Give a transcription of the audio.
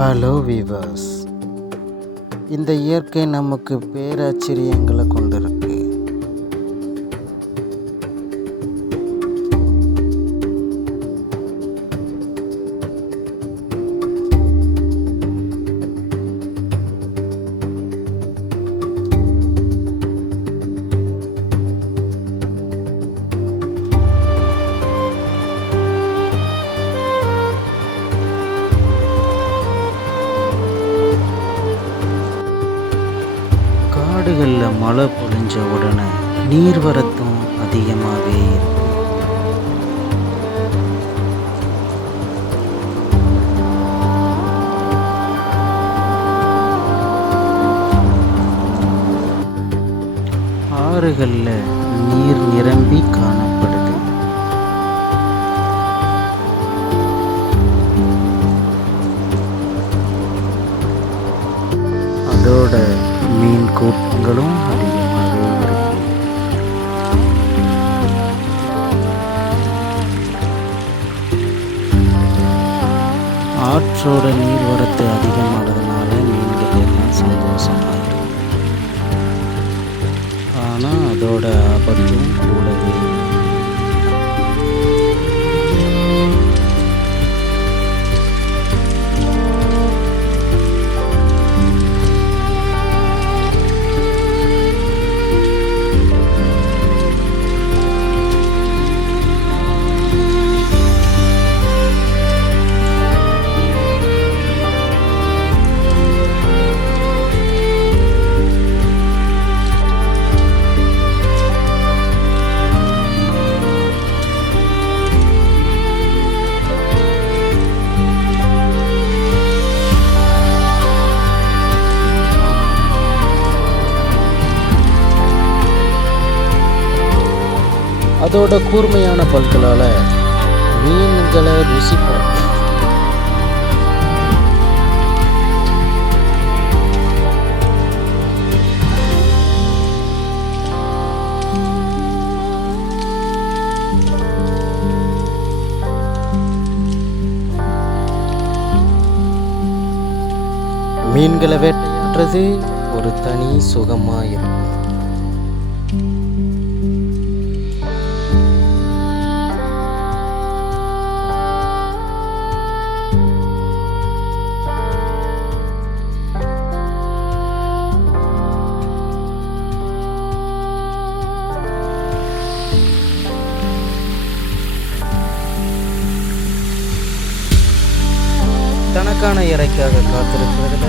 Hello viewers, இந்த இயற்கை நமக்கு பேராச்சரியங்களை கொண்டிருக்கு. காடுகளில் மழை பொழிஞ்ச உடனே நீர்வரத்தும் அதிகமாகவே இருக்கும். ஆறுகளில் நீர் நிரம்பி காணப்படுது. அதோட மீன் கூட்டங்களும் அதிகமாகவே இருக்கு. ஆற்றோட நீர்வரத்து அதிகமானதுனால மீன்கள் எல்லாம் சந்தோஷமாக இருக்கும். ஆனால் அதோட ஆபத்தும் கூடவே இருக்கு. அதோட கூர்மையான பற்களால் மீன்களை ருசி பார்க்கும். மீன்களை வேட்டையாடுறது ஒரு தனி சுகமாக இருக்கும். தனக்கான இறைக்காக காத்திருக்கிறதுல